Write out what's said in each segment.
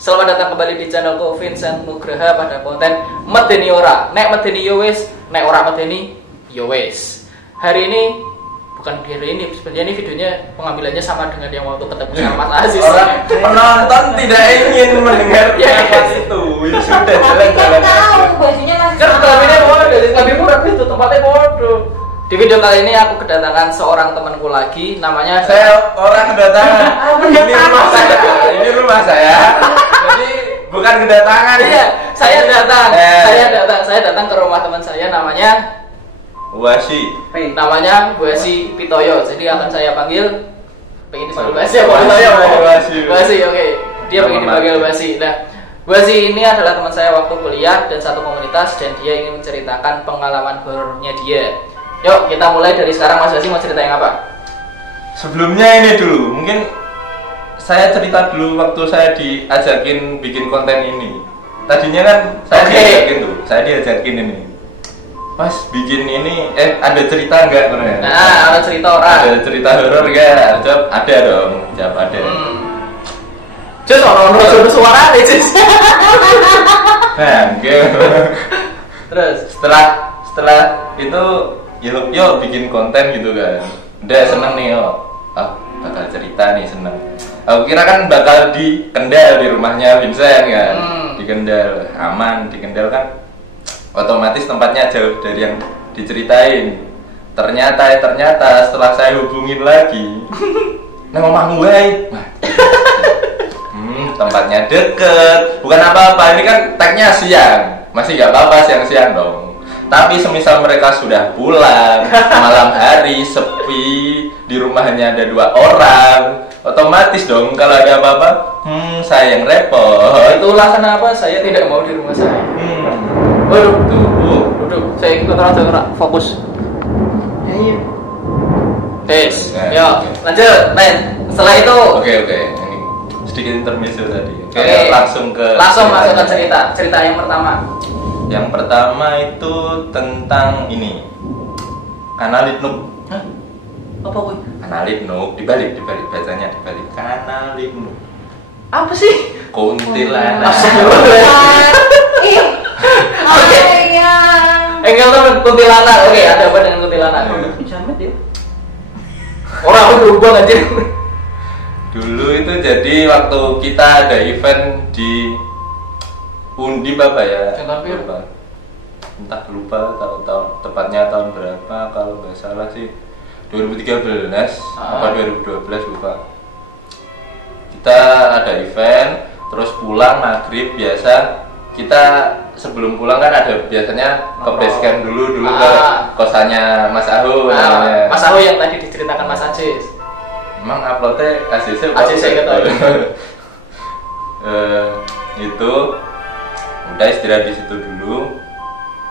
Selamat datang kembali di channelku Vincent Nugraha pada konten Medeni Ora. Nek medeni yo wis, nek ora medeni yo wis. Hari ini bukan hari ini, sebenarnya ini videonya pengambilannya sama dengan yang waktu ketemu sama Mas Aziz. Orang penonton tidak ingin mendengar pendapat itu. Ya sudah jalan-jalan. Tahu bajunya masih Kan kelaminnya bodoh, lebih murah itu tempatnya bodoh. Di video kali ini aku kedatangan seorang temanku lagi, namanya Saya orang kedatangan. Ini rumah saya. Ini rumah saya. Jadi bukan kedatangan. Iya, saya datang ke rumah teman saya namanya Wasi. namanya Bu Esi Pitoyo. Jadi akan saya panggil pengen dipanggil Bu Esi ya, Bu Esi, oke. Dia pengen dipanggil Bu Esi. Nah, Bu Esi ini adalah teman saya waktu kuliah dan satu komunitas, dan dia ingin menceritakan pengalaman horornya dia. Yuk, kita mulai dari sekarang. Mas Esi mau ceritain apa? Sebelumnya ini dulu, mungkin saya cerita dulu waktu saya diajakin bikin konten ini. Tadinya kan saya diajakin ini. Mas bikin ini, ada cerita enggak? Nah, ada cerita orang. Ada cerita horor enggak? Jawab ada dong, jawab ada. Cus, ono suara nih, Cus. Nah, Terus setelah itu yuk bikin konten gitu kan. Udah seneng nih, bakal cerita nih, seneng. Aku kira kan bakal di Kendal, di rumahnya Vincent kan. Di Kendal, aman. Di Kendal kan otomatis tempatnya jauh dari yang diceritain. Ternyata setelah saya hubungin lagi, nang omahmu wae. Tempatnya deket. Bukan apa-apa, ini kan tagnya siang. Masih gak apa-apa siang-siang dong. Tapi semisal mereka sudah pulang, malam hari, sepi, di rumahnya ada 2 orang, otomatis dong kalau ada apa-apa, saya yang repot. Itulah kenapa saya tidak mau di rumah saya. Waduh, duduk. Saya ikut orang fokus. Ya iya. Tes, ya lanjut, men. Setelah itu, Oke. Ini sedikit intermezzo tadi. Oke. Langsung ke cerita yang pertama. Yang pertama itu tentang ini. Kanalit Nuk. Hah? Apa gue? Kanalit Nuk, dibalik bacanya dibalik. Kanalit Nuk. Apa sih? Kuntilanak. Oke. Enggak temen, kuntilanak. Oke, ada apa dengan kuntilanak? Jamet ya. Orang aku berubah anjir. Dulu itu jadi waktu kita ada event di Undi apa ya? Lupa tahun tepatnya tahun berapa, kalau nggak salah sih 2013 apa 2012 lupa. Kita ada event, terus pulang maghrib biasa. Kita sebelum pulang kan ada biasanya ke base camp dulu ke kosannya Mas Ahu. Mas Ahu yang tadi diceritakan Mas Aziz. Emang uploadnya ACC ketahui. Itu udah istirahat di situ dulu.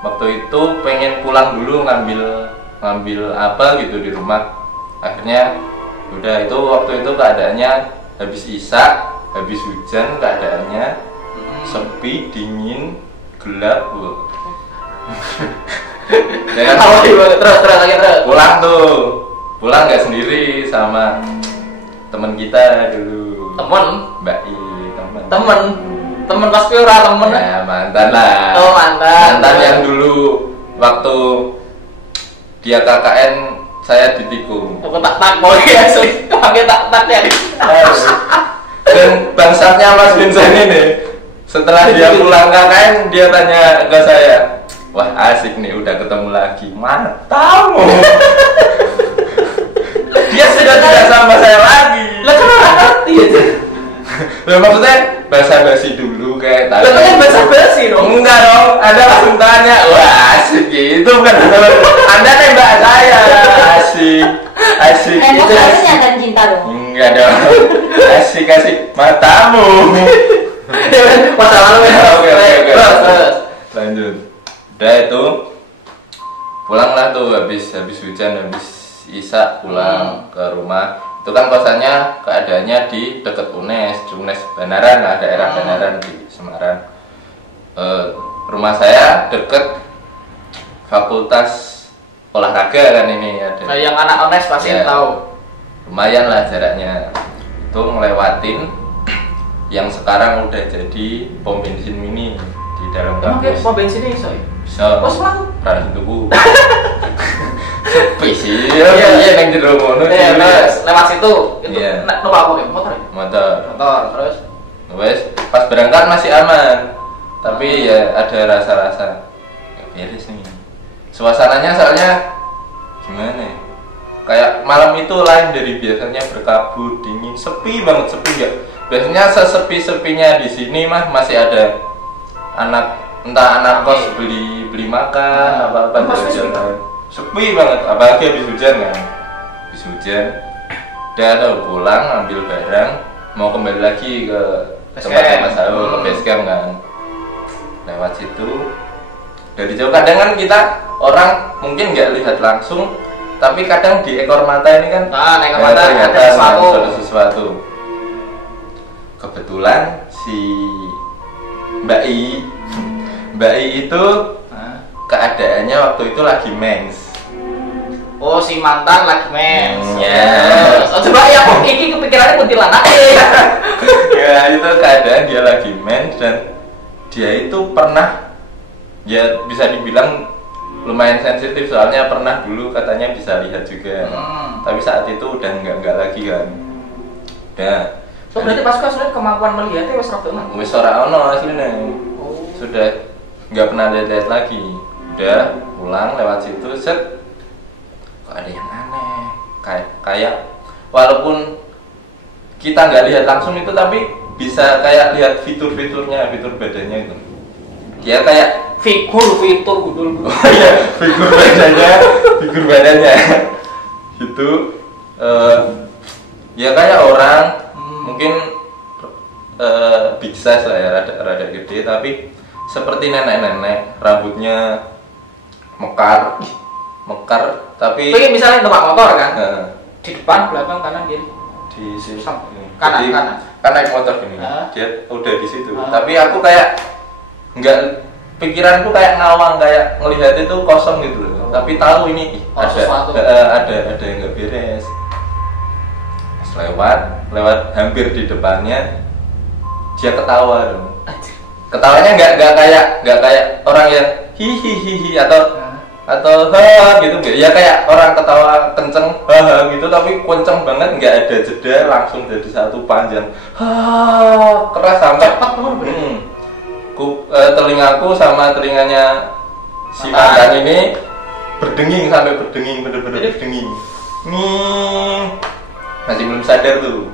Waktu itu pengen pulang dulu ngambil apa gitu di rumah. Akhirnya udah itu waktu itu keadaannya habis isya, habis hujan keadaannya sepi, dingin, gelap. Terus pulang nggak sendiri sama teman kita dulu. Mbak I, temen pas pura temen. Ya, mantan lah. Oh, mantan yang dulu waktu dia KKN saya ditikung. Aku tak boy ya, pakai tak ya. Dan bangsatnya Mas Vincent ini setelah dia pulang KKN dia tanya ke saya, wah asik nih udah ketemu lagi. Mana tahu? Dia sudah tidak sama saya lagi. Lah kan orang ngerti aja. Lah maksudnya basa-basi dulu kayak tadi. Lah kan basa-basi dong. Enggak dong, Anda langsung tanya. Wah, asik gitu bukan. Anda nembak saya. Asik. Itu nyata cinta dong. Enggak dong. Asik matamu. Masalah lu ya. Oke. Terus. Lanjut. Udah itu pulanglah tuh habis hujan, habis isya pulang ke rumah. Itu kan kosannya keadaannya di dekat UNES Banaran lah, daerah Banaran di Semarang. Rumah saya deket fakultas olahraga kan ini ada. Nah, yang anak UNES pasti ya, tahu. Lumayan lah jaraknya. Itu ngelewatin yang sekarang udah jadi pom bensin mini di dalam Emang kayak kampus. pom bensin ini iso ya? Bisa. Oh, selalu. Rada tuku. Sepi sih. Iya. Iya nang jero ngono. Iya, lewat situ. Itu Iya. numpak apa kayak motor ya? Motor. Motor, terus Wes, pas berangkat masih aman. Tapi ya ada rasa-rasa ya beres nih. Suasananya soalnya gimana ya? Kayak malam itu lain dari biasanya, berkabut, dingin, sepi banget, sepi ya. Biasanya sesepi-sepinya di sini mah masih ada entah anak kos beli makan apa jalan-jalan. Sepi banget, apalagi habis hujan kan. Habis hujan, udah pulang ambil barang, mau kembali lagi ke tempat Mas Haul, ke base camp kan. Lewat situ dari jauh, kadang kan kita orang mungkin nggak lihat langsung, tapi kadang di ekor mata ini kan ekor mata ada sesuatu. Kebetulan si Mbak I itu keadaannya waktu itu lagi mens. Oh, si mantan lagi mens. Ya. Oh, coba ya kok iki kepikirannya kuntilanak Ya, itu keadaan dia lagi mens dan dia itu pernah, ya bisa dibilang lumayan sensitif, soalnya pernah dulu katanya bisa lihat juga. Tapi saat itu udah enggak lagi kan. Udah. So berarti pas aslinya kemampuan melihatnya wis rada ono. Wis ora ono aslinya. Oh. Sudah nggak pernah lihat lagi. Udah pulang lewat situ, set, kok ada yang aneh. Kayak walaupun kita nggak lihat langsung itu, tapi bisa kayak lihat fitur-fiturnya, fitur badannya itu. Dia kayak fitur gudul. Oh iya, figur badannya. Itu ya kayak orang mungkin big size lah ya, rada gede, tapi seperti nenek-nenek, rambutnya mekar, tapi Pengen misalnya numpak motor kan? Di depan, belakang, kanan, kiri. di sini Kanan. kan naik motor gini, dia udah di situ. Tapi aku kayak nggak, pikiranku kayak ngawang, kayak ngelihat itu kosong gitu loh. Tapi tahu ini ada yang nggak beres. Lewat hampir di depannya, dia ketawa dong. Ketawanya nggak kayak orang yang hihihihi atau ha gitu, ya kayak orang ketawa kenceng ha gitu, tapi kenceng banget, nggak ada jeda, langsung jadi satu panjang keras sampai telingaku sama telinganya si mantan ini berdenging, bener-bener berdenging. Masih belum sadar tuh.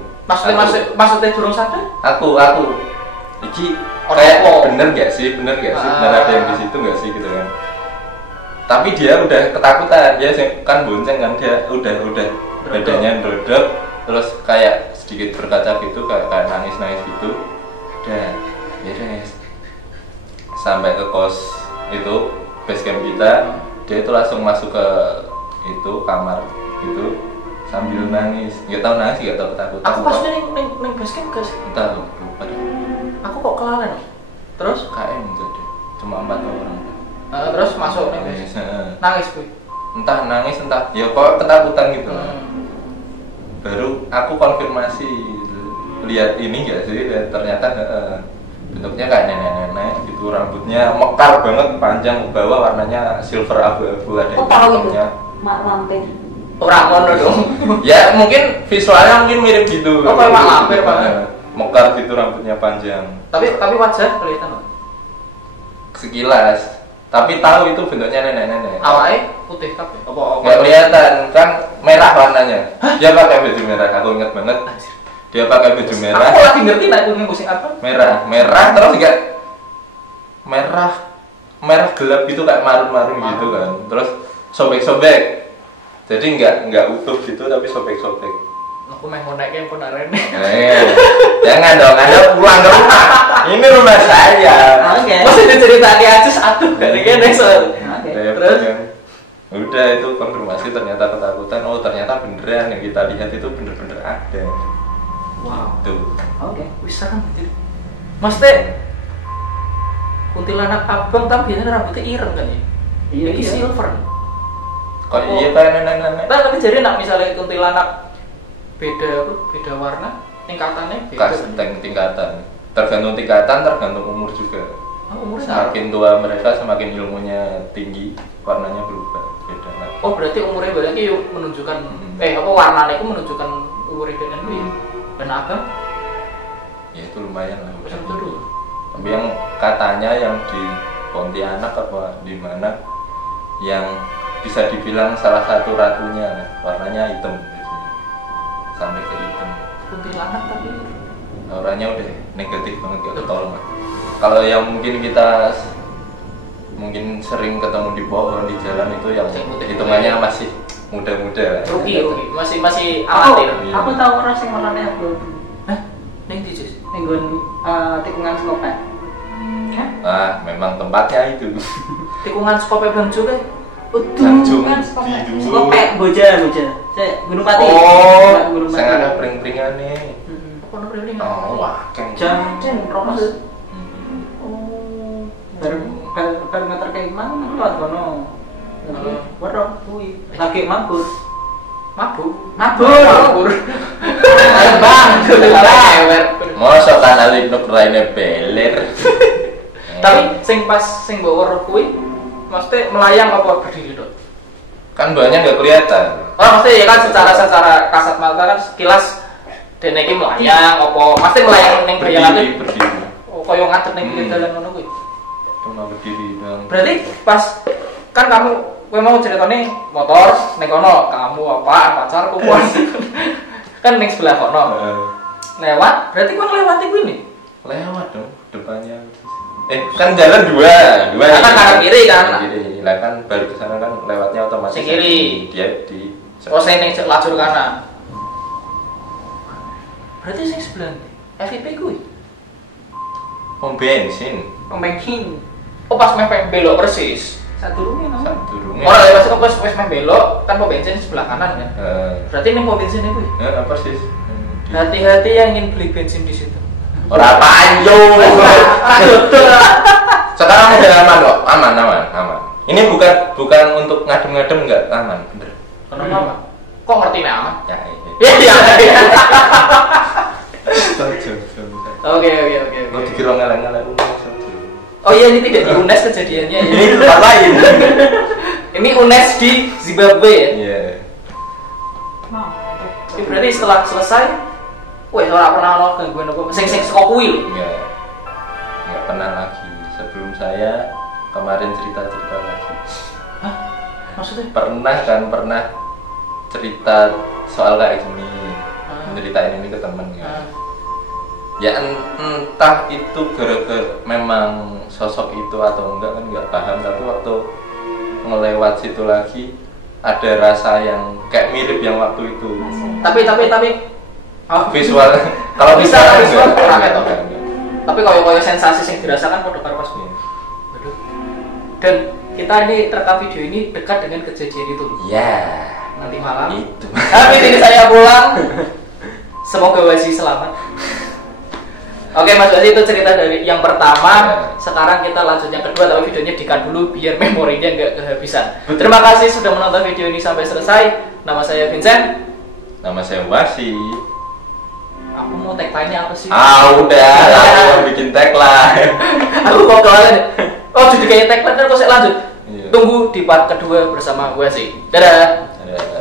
Maksudnya durung sadar? Aku iki kayak bener gak sih bener ada yang di situ gak sih gitu kan. Tapi dia udah ketakutan, dia kan bonceng kan, dia udah badannya ndrodok, terus kayak sedikit berkaca gitu, kayak nangis gitu. Udah beres. Sampai ke kos itu, base camp kita, dia itu langsung masuk ke itu kamar itu sambil nangis. Nggak tahu nangis, nggak tahu ketakutan. Aku pas neng base camp gak sih? Entah lupa deh. Aku kok kelalen. Terus KM jadi cuma 4 orang. Terus masuk nangis gue. Entah nangis, entah ya kok ketakutan gitu. Baru aku konfirmasi, lihat ini nggak sih, dan ternyata bentuknya kayak nenek-nenek gitu, rambutnya mekar banget, panjang ke bawah, warnanya silver abu-abu, ada hitamnya. Mak lampir. Orang ngono dong. Ya mungkin visualnya mungkin mirip gitu. Oh, kayak mak lampir banget. Mekar gitu, rambutnya panjang. Tapi wajah kelihatan loh. Sekilas. Tapi tahu itu bentuknya nenek-nenek. Awalnya putih kabeh. Apa? Nggak kelihatan, kan merah warnanya. Dia pakai baju merah, aku ingat banget. Dia pakai baju merah. Aku lagi ngerti nak itu ngusik apa? Merah terus juga merah gelap gitu, kayak marun-marun gitu kan. Terus sobek-sobek. Jadi nggak utuh gitu, tapi sobek-sobek. Aku main ngonekin pun arene. Jangan dong, Anda pulang ke rumah. Ini rumah saya. Oke. Masih diceritani aja satu. Gak dikene soal. Terus udah itu konfirmasi, ternyata ketakutan. Oh ternyata beneran yang kita lihat itu bener-bener ada. Wow. Tuh. Oke. Bisa kan gitu. Maksudnya kuntilanak abang tapi biasanya rambutnya ireng kan ya? Iya. Ini silver. Kok iya kayak nenek-nenek? Tapi jadi nak misalnya kuntilanak beda warna, tingkatannya tingkatan. Tergantung tingkatan, tergantung umur juga. Umurnya Semakin tua mereka semakin ilmunya tinggi, warnanya berubah beda lah. oh berarti umurnya berarti yuk menunjukkan warnanya itu menunjukkan umur dan dan abang Ya itu lumayan lah. besar itu dulu. Tapi yang katanya yang di Pontianak apa di mana yang bisa dibilang salah satu ratunya warnanya hitam biasanya. Sampai ke hitam. Kuntilanak tapi Auranya udah negatif banget, gak ketolong. Kalau yang mungkin kita mungkin sering ketemu di pohon di jalan itu yang hitungannya masih muda-muda. rugi masih amatir. Aku tahu orang sing warnane abu. Hah? Neng di Jus? Mingguan tikungan skopek. Ah, memang tempatnya itu. Tikungan skope Bang juga. Tanjung Kan Bidu. skopek Boja. Saya Gunung Pati. Oh, Gunung Pati. saya ada pring-pringan nih. Apa nomor ini? Oh, wah, kan. Jam Romas. Oh. Baru ngeter kayak gimana? Lewat kono. Warung kuwi. Lagi mabur. Mabuk. Mabur. Bang, lewer. Mosok kan Ali Nuk raine beler. Tapi sing pas sing bawa kuwi maksudnya melayang apa berdiri dok? Kan banyak nggak kelihatan. Oh maksudnya ya kan secara kasat mata kan sekilas dene iki melayang apa maksudnya melayang ning bayangan Berdiri. oh koyo ngadeg ning pinggir dalan ngono kuwi. Cuma berdiri dong. Berarti pas kan kamu kowe mau ceritane motor ning kono, kamu apaan pacarku puas. Kan ning sebelah kono. Lewat, berarti kowe nglewati kuwi nih. Lewat dong depannya. Kan jalan dua Kan kanan kiri kan? Kanan kiri. Lah kan balik ke sana kan lewatnya otomatis. Sing kiri. Dia di. Oh saya ning lajur kanan. Berarti sing sebelah FIP kuwi. Pom bensin. Pembensin. Oh pas meh belok persis. Satu rumah nama. Satu rumah. Oh lewat pas wis meh belok kan pom bensin sebelah kanan kan. Berarti ning pom bensin kuwi. Apa sih? Hati-hati yang ingin beli bensin di situ. Ora panjang. Sekarang udah aman kok, aman. Ini bukan untuk ngadem-ngadem enggak aman, bener. Kenapa aman? Kok ngerti nih aman? Ya, Iya. Setuju. Oke. Lo dikira ngeleng-ngeleng. Oh iya ini tidak di UNES kejadiannya ya. Ini tempat lain. Ini UNES di Zimbabwe ya. Iya. Ini berarti setelah selesai, wes ora pernah ono gangguan apa. Sing saka kuwi lho. Enggak pernah lagi. Sebelum saya kemarin cerita lagi. Hah? Maksudnya? Pernah cerita soal kayak gini. Ceritain ini ke temen ya. Ya entah itu gara-gara memang sosok itu atau enggak kan nggak paham, tapi waktu ngelewat situ lagi ada rasa yang kayak mirip yang waktu itu. Tapi Visual kalau bisa visual kurang ya toh. enggak. Tapi koyo sensasi yang dirasakan pada karo pas kuwi. Waduh. Dan kita ini terekam video ini dekat dengan kejadian itu. Ya, Nanti malam. itu. Tapi ini saya pulang. Semoga Wasi selamat. Oke Mas Wasi, itu cerita dari yang pertama. Sekarang kita lanjut yang kedua, tapi videonya di-cut dulu biar memorinya nggak kehabisan. Terima kasih sudah menonton video ini sampai selesai. Nama saya Vincent. Nama saya Wasi. Aku mau tagline-nya apa sih? Udah, aku yang bikin tagline. Aku kok kalian. Oh, jadi kayak tagline terus saya lanjut. Iya. Tunggu di part kedua bersama Wasi. Dadah. Ada.